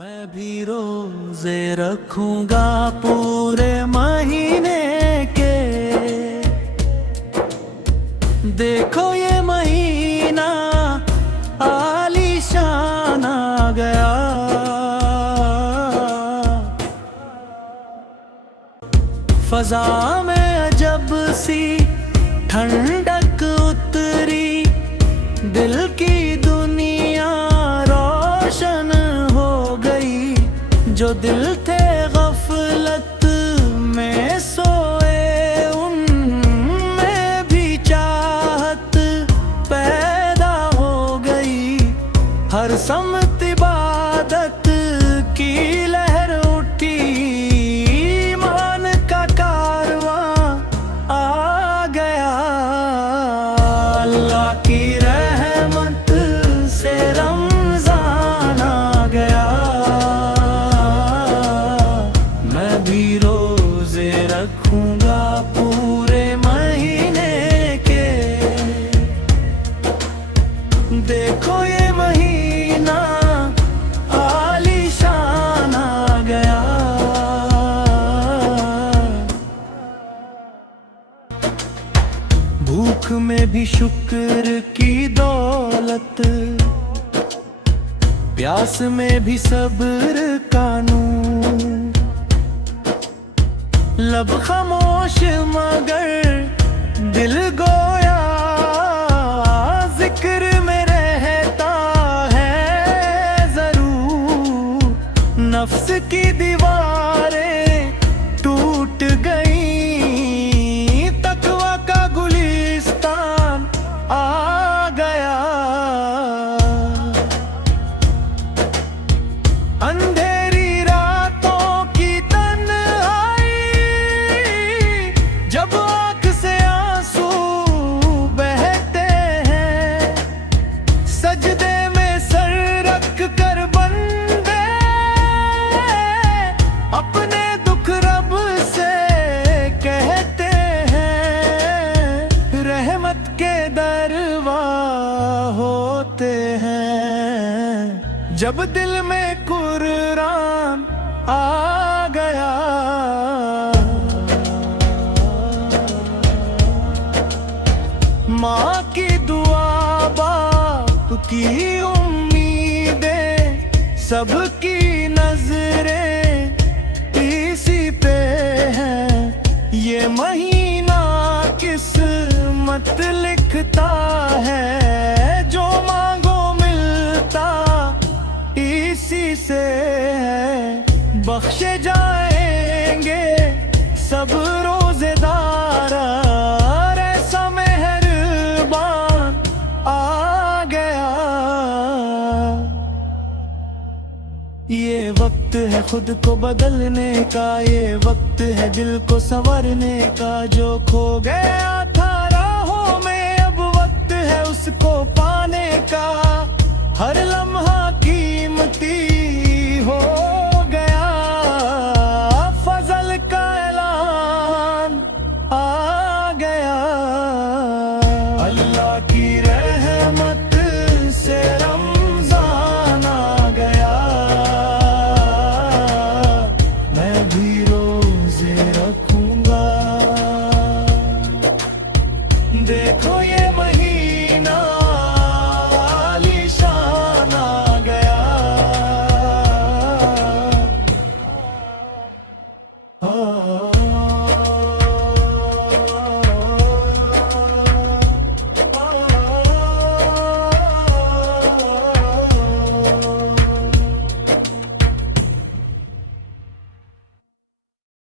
मैं भी रोजे रखूंगा पूरे महीने के। देखो ये महीना आलीशान आ गया। फजा में अजब सी ठंडक उतरी, दिल की दुनिया रोशन हो गई। जो दिल थे गफलत में सोए, उनमें भी चाहत पैदा हो गई। हर समत इबादत की लहर उठी, ईमान का कारवां आ गया। अल्लाह की रहमत से रमजान आ गया। मैं भी रोजे रखूंगा पूरे महीने के। देखो ये महीना आलीशान आ गया। भूख में भी शुक्र की दौलत, प्यास में भी सब्र का नूर। लब खामोश मगर दिल गोया, जिक्र में रहता है जरूर। नफ्स की दीवारें टूट गई, तकवा का गुलिस्तान आ गया। अंधेरी रातों की तन्हाई, जब आँख से आंसू बहते हैं। सजदे में सर रख कर बंदे अपने दुख रब से कहते हैं। रहमत के दरवाज़े होते हैं, जब दिल में कुरान आ गया। माँ की दुआ, बाप की उम्मीदें, सबकी नजरें इसी पे हैं। ये महीना किस्मत लिखता है, जो मांगो मिलता इसी से है। बख्शे जाएंगे सब रोजेदार, ऐसा मेहरबान आ गया। ये वक्त है खुद को बदलने का, ये वक्त है दिल को संवरने का। जो खो गया था राहों में, अब वक्त है उसको पाने का। हर लम्हा कीमती